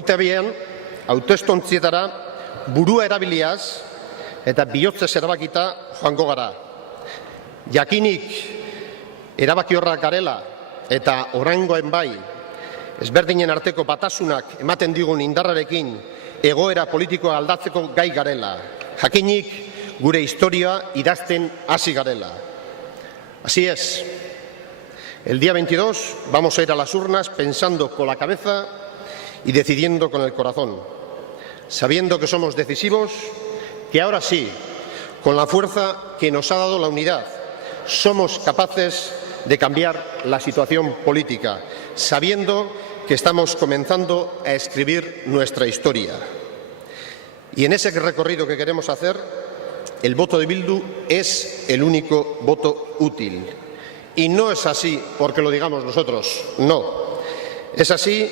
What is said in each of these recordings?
22an, autoestontzietara burua erabiliaz eta bihotzez erabakita joango gara. Jakinik erabakiorrak garela eta oraingoen bai, ezberdinen arteko batasunak ematen digun indarrarekin egoera politikoa aldatzeko gai garela. Jakinik gure historia idazten hasi garela. Así es. El día 22 vamos a ir a las urnas pensando con la cabeza y decidiendo con el corazón, sabiendo que somos decisivos, que ahora sí, con la fuerza que nos ha dado la unidad, somos capaces de cambiar la situación política, sabiendo que estamos comenzando a escribir nuestra historia. Y en ese recorrido que queremos hacer, el voto de Bildu es el único voto útil. Y no es así porque lo digamos nosotros, no. Es así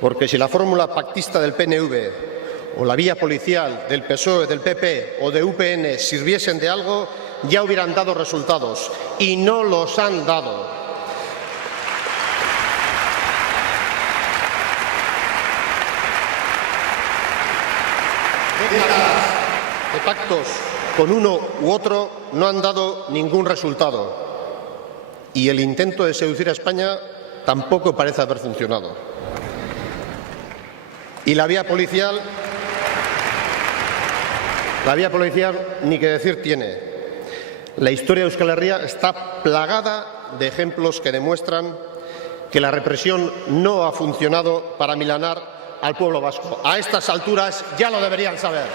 porque si la fórmula pactista del PNV o la vía policial del PSOE, del PP o de UPN sirviesen de algo, ya hubieran dado resultados. Y no los han dado. Décadas de pactos con uno u otro no han dado ningún resultado. Y el intento de seducir a España tampoco parece haber funcionado. Y la vía policial ni que decir tiene. La historia de Euskal Herria está plagada de ejemplos que demuestran que la represión no ha funcionado para amilanar al pueblo vasco. A estas alturas ya lo deberían saber.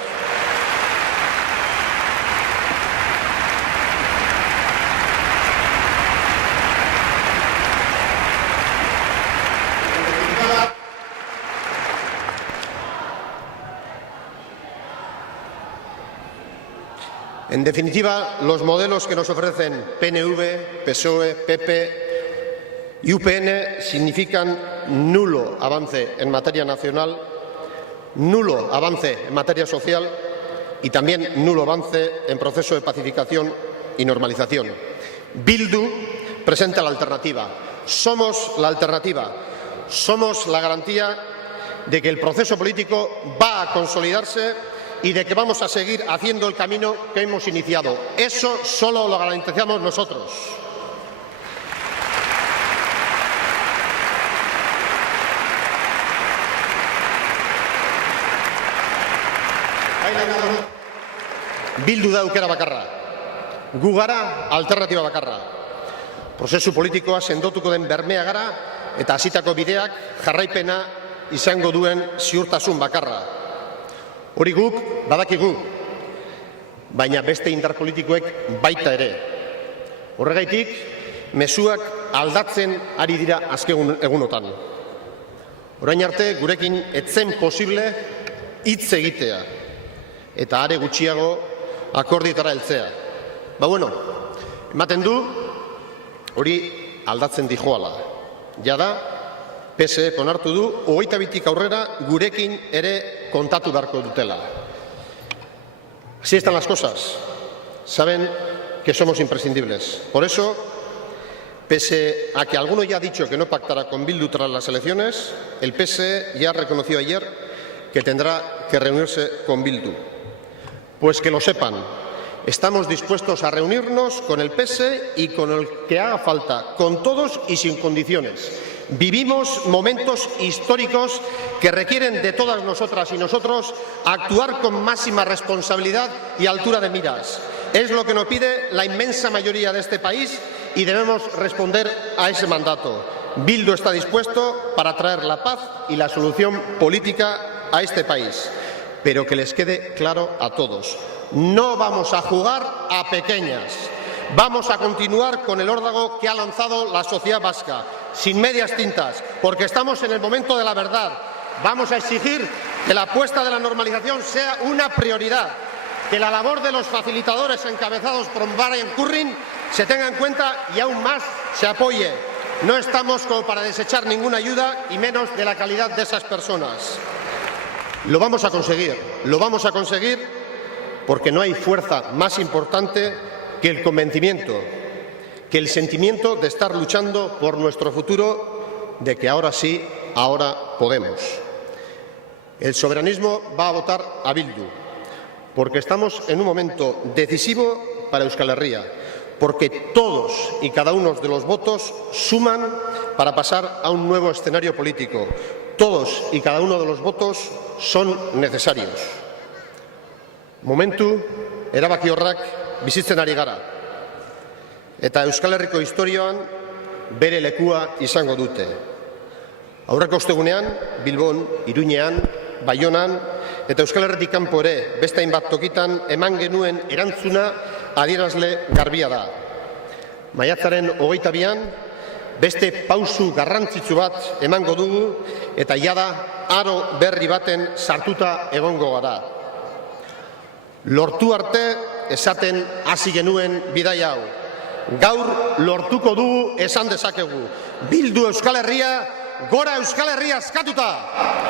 En definitiva, los modelos que nos ofrecen PNV, PSOE, PP y UPN significan nulo avance en materia nacional, nulo avance en materia social y también nulo avance en proceso de pacificación y normalización. Bildu presenta la alternativa. Somos la alternativa. Somos la garantía de que el proceso político va a consolidarse y de que vamos a seguir haciendo el camino que hemos iniciado. Eso solo lo garantizamos nosotros. Bildu da aukera bakarra. Gu gara alternatiba bakarra. Prozesu politikoa sendotuko den bermea gara eta hasitako bideak jarraipena izango duen ziurtasun bakarra. Hori guk badakigu, baina beste indar politikoek baita ere. Horregaitik, mezuak aldatzen ari dira azken egunotan. Orain arte gurekin etzen posible hitz egitea eta are gutxiago akordietara heltzea. Ematen du hori aldatzen dijoala. Jada, PSE onartu du 22tik aurrera gurekin ere kontatu beharko dutela. Así están las cosas. Saben que somos imprescindibles. Por eso, pese a que alguno ya ha dicho que no pactará con Bildu tras las elecciones, el PSE ya reconoció ayer que tendrá que reunirse con Bildu. Pues que lo sepan, estamos dispuestos a reunirnos con el PSE y con el que haga falta, con todos y sin condiciones. Vivimos momentos históricos que requieren de todas nosotras y nosotros actuar con máxima responsabilidad y altura de miras. Es lo que nos pide la inmensa mayoría de este país y debemos responder a ese mandato. Bildu está dispuesto para traer la paz y la solución política a este país. Pero que les quede claro a todos, no vamos a jugar a pequeñas. Vamos a continuar con el órdago que ha lanzado la sociedad vasca, sin medias tintas, porque estamos en el momento de la verdad. Vamos a exigir que la apuesta de la normalización sea una prioridad, que la labor de los facilitadores encabezados por Brian Currin se tenga en cuenta y aún más se apoye. No estamos como para desechar ninguna ayuda y menos de la calidad de esas personas. Lo vamos a conseguir porque no hay fuerza más importante que el convencimiento, que el sentimiento de estar luchando por nuestro futuro, de que ahora sí, ahora podemos. El soberanismo va a votar a Bildu, porque estamos en un momento decisivo para Euskal Herria, porque todos y cada uno de los votos suman para pasar a un nuevo escenario político. Todos y cada uno de los votos son necesarios. Momentu erabakiorrak bizitzen ari gara, eta Euskal Herriko historioan bere lekua izango dute. Aurreko ostegunean, Bilbon, Iruñean, Baionan eta Euskal Herritik kanpo ere beste hainbat tokitan eman genuen erantzuna adierazle garbia da. Maiatzaren 22an beste pausu garrantzitsu bat emango dugu eta jada aro berri baten sartuta egongo gara. Lortu arte esaten hasi genuen bidaia hau. Gaur lortuko dugu esan dezakegu. Bildu Euskal Herria, gora Euskal Herria eskatuta!